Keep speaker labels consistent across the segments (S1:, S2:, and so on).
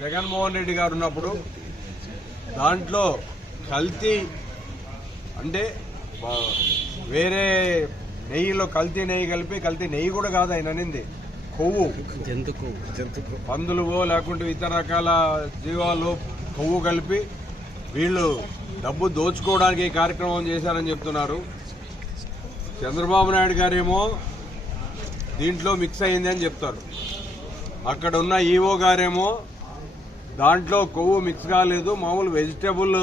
S1: జగన్మోహన్ రెడ్డి గారు ఉన్నప్పుడు దాంట్లో కల్తీ అంటే వేరే నెయ్యిలో కల్తీ నెయ్యి కలిపి కల్తీ నెయ్యి కూడా కాదు ఆయన అనింది. కొవ్వు.
S2: జంతుకు జంతుకు
S1: పందులువో లేకుంటే ఇతర రకాల జీవాలు కొవ్వు కలిపి వీళ్ళు డబ్బు దోచుకోవడానికి ఈ కార్యక్రమం చేశారని చెప్తున్నారు. చంద్రబాబు నాయుడు గారేమో దీంట్లో మిక్స్ అయింది అని చెప్తారు. అక్కడ ఉన్న ఈవో గారేమో దాంట్లో కొవ్వు మిక్స్ కాలేదు మామూలు వెజిటేబుల్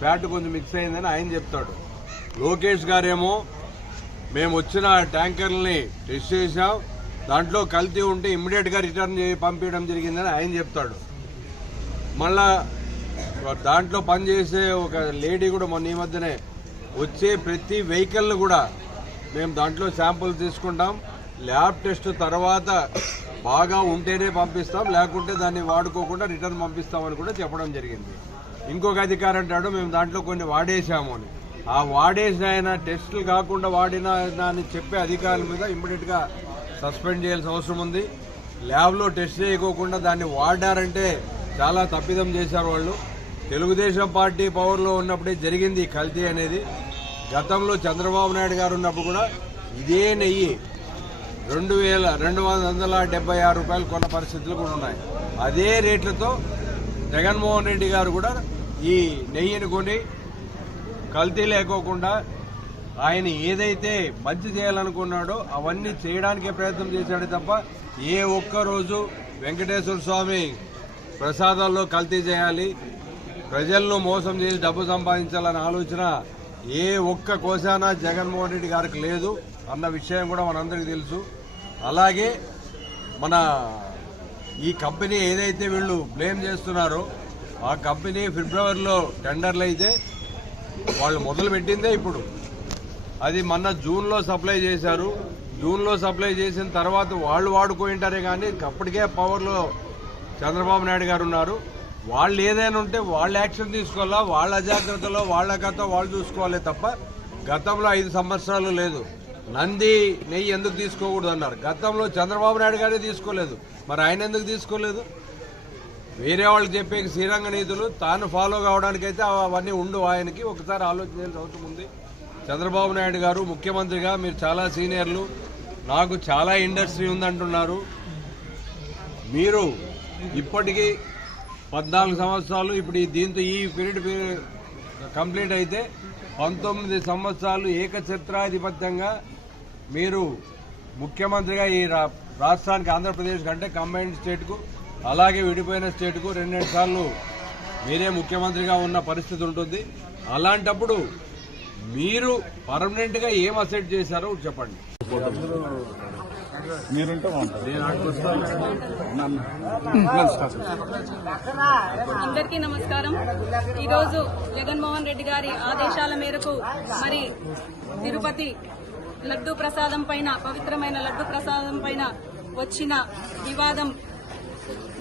S1: ఫ్యాట్ కొంచెం మిక్స్ అయిందని ఆయన చెప్తాడు. లోకేష్ గారేమో మేము వచ్చిన ట్యాంకర్లని టెస్ట్ చేసాం దాంట్లో కల్తీ ఉంటే ఇమ్మీడియట్గా రిటర్న్ చేసి పంపించడం జరిగిందని ఆయన చెప్తాడు. మళ్ళా దాంట్లో పనిచేసే ఒక లేడీ కూడా మొన్న ఈ మధ్యనే వచ్చే ప్రతి వెహికల్ కూడా మేము దాంట్లో శాంపుల్ తీసుకుంటాం. ల్యాబ్ టెస్ట్ తర్వాత బాగా ఉంటేనే పంపిస్తాం లేకుంటే దాన్ని వాడుకోకుండా రిటర్న్ పంపిస్తామని కూడా చెప్పడం జరిగింది. ఇంకొక అధికారి అంటాడు మేము దాంట్లో కొన్ని వాడేసాము అని. ఆ వాడేసిన ఆయన టెస్టులు కాకుండా వాడిన దాన్ని చెప్పే అధికారుల మీద ఇమ్మీడియట్గా సస్పెండ్ చేయాల్సిన అవసరం ఉంది. ల్యాబ్లో టెస్ట్ చేయకోకుండా దాన్ని వాడారంటే చాలా తప్పిదం చేశారు వాళ్ళు. తెలుగుదేశం పార్టీ పవర్లో ఉన్నప్పుడే జరిగింది ఈ కల్తీ అనేది. గతంలో చంద్రబాబు నాయుడు గారు ఉన్నప్పుడు కూడా ఇదే నెయ్యి రెండు వేల రెండు వందల డెబ్బై ఆరు రూపాయలు కొన్న పరిస్థితులు కూడా ఉన్నాయి. అదే రేట్లతో జగన్మోహన్ రెడ్డి గారు కూడా ఈ నెయ్యిని కొని కల్తీ లేకోకుండా ఆయన ఏదైతే మంచి చేయాలనుకున్నాడో అవన్నీ చేయడానికే ప్రయత్నం చేశాడు తప్ప ఏ ఒక్క రోజు వెంకటేశ్వర స్వామి ప్రసాదాల్లో కల్తీ చేయాలి ప్రజలను మోసం చేసి డబ్బు సంపాదించాలనే ఆలోచన ఏ ఒక్క కోశాన జగన్మోహన్ రెడ్డి గారికి లేదు. అన్న విషయం కూడా మనందరికీ తెలుసు. అలాగే మన ఈ కంపెనీ ఏదైతే వీళ్ళు బ్లేమ్ చేస్తున్నారో ఆ కంపెనీ ఫిబ్రవరిలో టెండర్లు అయితే వాళ్ళు మొదలు పెట్టిందే ఇప్పుడు. అది మొన్న జూన్లో సప్లై చేశారు. జూన్లో సప్లై చేసిన తర్వాత వాళ్ళు వాడుకుంటారే కానీ అప్పటికే పవర్లో చంద్రబాబు నాయుడు గారు ఉన్నారు. వాళ్ళు ఏదైనా ఉంటే వాళ్ళు యాక్షన్ తీసుకోవాలా? వాళ్ళ అజాగ్రత్తలో వాళ్ళ గత వాళ్ళు చూసుకోవాలి తప్ప గతంలో ఐదు సంవత్సరాలు లేదు. నంది నెయ్యి ఎందుకు తీసుకోకూడదు అన్నారు. గతంలో చంద్రబాబు నాయుడు గారే తీసుకోలేదు. మరి ఆయన ఎందుకు తీసుకోలేదు? వేరే వాళ్ళు చెప్పే శ్రీరంగ నీతులు తాను ఫాలో కావడానికైతే అవన్నీ ఉండు. ఆయనకి ఒకసారి ఆలోచన చేయాల్సిన అవసరం ఉంది. చంద్రబాబు నాయుడు గారు ముఖ్యమంత్రిగా మీరు చాలా సీనియర్లు. నాకు చాలా ఇండస్ట్రీ ఉందంటున్నారు. మీరు ఇప్పటికీ పద్నాలుగు సంవత్సరాలు ఇప్పుడు దీంతో ఈ పీరియడ్ పీరియడ్ కంప్లీట్ అయితే పంతొమ్మిది సంవత్సరాలు ఏకఛత్రాధిపత్యంగా మీరు ముఖ్యమంత్రిగా ఈ రా- రాష్ట్రానికి ఆంధ్రప్రదేశ్ కంటే కంబైన్డ్ స్టేట్కు అలాగే విడిపోయిన స్టేట్కు రెండు సార్లు మీరే ముఖ్యమంత్రిగా ఉన్న పరిస్థితి ఉంటుంది. అలాంటప్పుడు మీరు పర్మనెంట్గా ఏం అసెట్ చేశారో చెప్పండి.
S2: మీరుంటే.
S3: అందరికీ నమస్కారం. ఈరోజు జగన్మోహన్ రెడ్డి గారి ఆదేశాల మేరకు మరి తిరుపతి లడ్డు ప్రసాదం పైన పవిత్రమైన లడ్డు ప్రసాదం పైన వచ్చిన వివాదం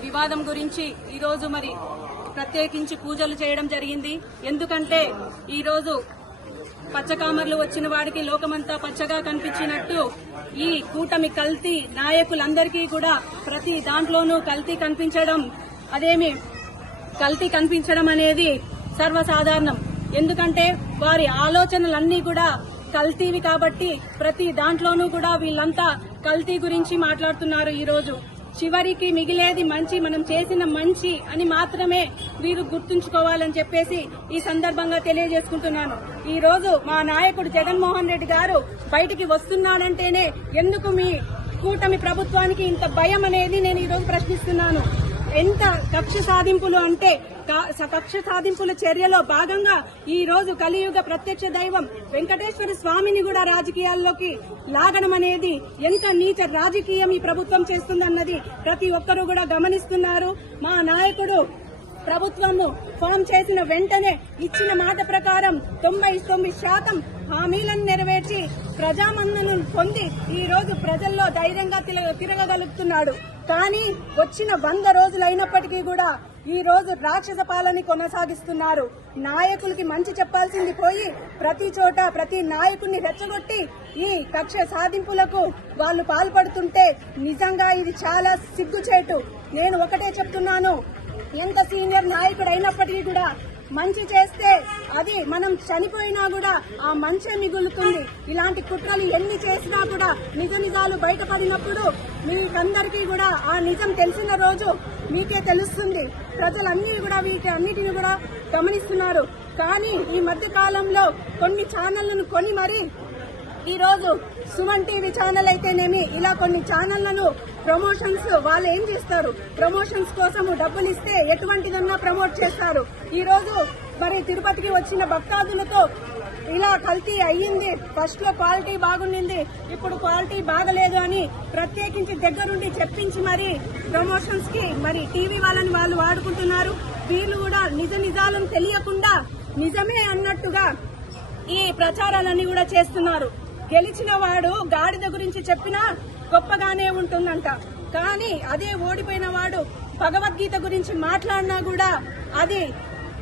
S3: వివాదం గురించి ఈరోజు మరి ప్రత్యేకించి పూజలు చేయడం జరిగింది. ఎందుకంటే ఈరోజు పచ్చకామర్లు వచ్చిన వాడికి లోకమంతా పచ్చగా కనిపించినట్టు ఈ కూటమి కల్తీ నాయకులందరికీ కూడా ప్రతి దాంట్లోనూ కల్తీ కనిపించడం అదేమి కల్తీ కనిపించడం అనేది సర్వసాధారణం. ఎందుకంటే వారి ఆలోచనలన్నీ కూడా కల్తీవి కాబట్టి ప్రతి దాంట్లోనూ కూడా వీళ్ళంతా కల్తీ గురించి మాట్లాడుతున్నారు ఈరోజు. చివరికి మిగిలేది మంచి మనం చేసిన మంచి అని మాత్రమే వీరు గుర్తుంచుకోవాలని చెప్పేసి ఈ సందర్భంగా తెలియజేసుకుంటున్నాను. ఈ రోజు మా నాయకుడు జగన్మోహన్ రెడ్డి గారు బయటికి వస్తున్నాడంటేనే ఎందుకు మీ కూటమి ప్రభుత్వానికి ఇంత భయం అనేది నేను ఈ రోజు ప్రశ్నిస్తున్నాను. ఎంత కక్ష సాధింపులు అంటే కక్ష సాధింపుల చర్యలో భాగంగా ఈ రోజు కలియుగ ప్రత్యక్ష దైవం వెంకటేశ్వర స్వామిని కూడా రాజకీయాల్లోకి లాగడం అనేది ఎంత నీచ రాజకీయం ఈ ప్రభుత్వం చేస్తుందన్నది ప్రతి ఒక్కరూ కూడా గమనిస్తున్నారు. మా నాయకుడు ప్రభుత్వము ఫామ్ చేసిన వెంటనే ఇచ్చిన మాట ప్రకారం తొంభై తొమ్మిది శాతం హామీలను నెరవేర్చి ప్రజామన్నను పొంది ఈ రోజు ప్రజల్లో ధైర్యంగా తిరగ- తిరగగలుగుతున్నాడు. కానీ వచ్చిన వంద రోజులు అయినప్పటికీ కూడా ఈ రోజు రాక్షస పాలన కొనసాగిస్తున్నారు. నాయకులకి మంచి చెప్పాల్సింది పోయి ప్రతి చోట ప్రతి నాయకుడిని రెచ్చగొట్టి ఈ కక్ష సాధింపులకు వాళ్ళు పాల్పడుతుంటే నిజంగా ఇది చాలా సిగ్గుచేటు. నేను ఒకటే చెప్తున్నాను ఎంత సీనియర్ నాయకుడు అయినప్పటికీ కూడా మంచి చేస్తే అది మనం చనిపోయినా కూడా ఆ మంచే మిగులుతుంది. ఇలాంటి కుట్రలు ఎన్ని చేసినా కూడా నిజ నిజాలు బయటపడినప్పుడు మీకందరికీ కూడా ఆ నిజం తెలిసిన రోజు మీకే తెలుస్తుంది. ప్రజలన్నీ కూడా వీటి అన్నిటిని కూడా గమనిస్తున్నారు. కానీ ఈ మధ్య కాలంలో కొన్ని ఛానళ్ళను కొని మరీ ఈరోజు సుమన్ టీవీ ఛానల్ అయితేనేమి ఇలా కొన్ని ఛానళ్ళను ప్రమోషన్స్ వాళ్ళు ఏం చేస్తారు? ప్రమోషన్స్ కోసం డబ్బులు ఇస్తే ఎటువంటిదన్నా ప్రమోట్ చేస్తారు. ఈ రోజు మరి తిరుపతికి వచ్చిన భక్తాదులతో ఇలా కల్తీ అయ్యింది. ఫస్ట్లో క్వాలిటీ బాగుండింది. ఇప్పుడు క్వాలిటీ బాగలేదు అని ప్రత్యేకించి దగ్గరుండి చెప్పించి మరి ప్రమోషన్స్కి మరి టీవీ వాళ్ళని వాళ్ళు వాడుకుంటున్నారు. వీళ్ళు కూడా నిజ నిజాలను తెలియకుండా నిజమే అన్నట్టుగా ఈ ప్రచారాలన్నీ కూడా చేస్తున్నారు. గెలిచిన వాడు గాడిద గురించి చెప్పినా గొప్పగానే ఉంటుందంట. కానీ అదే ఓడిపోయిన వాడు భగవద్గీత గురించి మాట్లాడినా కూడా అది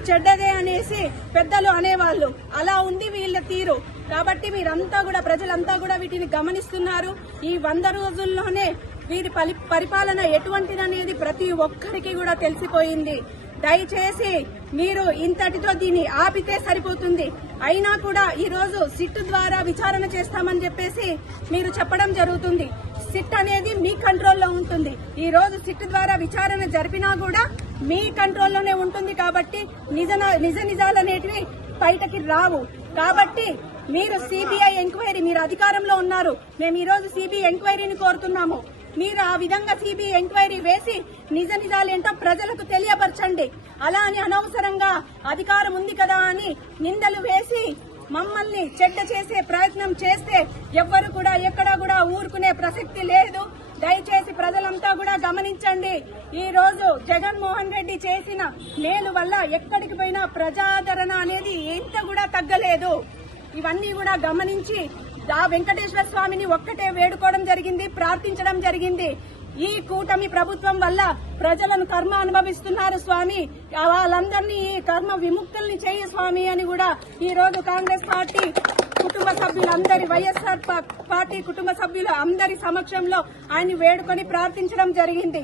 S3: చెడ్డదే అనేసి పెద్దలు అనేవాళ్ళు. అలా ఉంది వీళ్ళ తీరు. కాబట్టి మీరంతా కూడా ప్రజలంతా కూడా వీటిని గమనిస్తున్నారు. ఈ వంద రోజుల్లోనే వీరి పరిపాలన ఎటువంటిదనేది ప్రతి ఒక్కరికి కూడా తెలిసిపోయింది. దయచేసి మీరు ఇంతటితో దీన్ని ఆపితే సరిపోతుంది. అయినా కూడా ఈరోజు సిట్ ద్వారా విచారణ చేస్తామని చెప్పేసి మీరు చెప్పడం జరుగుతుంది. సిట్ అనేది మీ కంట్రోల్లో ఉంటుంది. ఈ రోజు సిట్ ద్వారా విచారణ జరిపినా కూడా మీ కంట్రోల్లోనే ఉంటుంది కాబట్టి నిజ నిజ నిజాలనేటివి బయటకి రావు. కాబట్టి మీరు సిబిఐ ఎంక్వైరీ మీరు అధికారంలో ఉన్నారు. మేము ఈరోజు సిబిఐ ఎంక్వైరీని కోరుతున్నాము. మీరు ఆ విధంగా సిబిఐ ఎంక్వైరీ వేసి నిజ నిజాలేంటో ప్రజలకు తెలియపరచండి. అలా అని అనవసరంగా అధికారం ఉంది కదా అని నిందలు వేసి మమ్మల్ని చెడ్డ చేసే ప్రయత్నం చేస్తే ఎవ్వరు కూడా ఎక్కడా కూడా ఊరుకునే ప్రసక్తి లేదు. దయచేసి ప్రజలంతా కూడా గమనించండి. ఈ రోజు జగన్మోహన్ రెడ్డి చేసిన మేలు వల్ల ఎక్కడికి పోయినా ప్రజాదరణ అనేది ఎంత కూడా తగ్గలేదు. ఇవన్నీ కూడా గమనించి ఆ వెంకటేశ్వర స్వామిని ఒక్కటే వేడుకోవడం జరిగింది ప్రార్థించడం జరిగింది. ఈ కూటమి ప్రభుత్వం వల్ల ప్రజలను కర్మ అనుభవిస్తున్నారు స్వామి. వాళ్ళందరినీ ఈ కర్మ విముక్తుల్ని చేయి స్వామి అని కూడా ఈ రోజు కాంగ్రెస్ పార్టీ కుటుంబ సభ్యులందరి వైఎస్ఆర్ పార్టీ కుటుంబ సభ్యులు అందరి సమక్షంలో ఆయన వేడుకొని ప్రార్థించడం జరిగింది.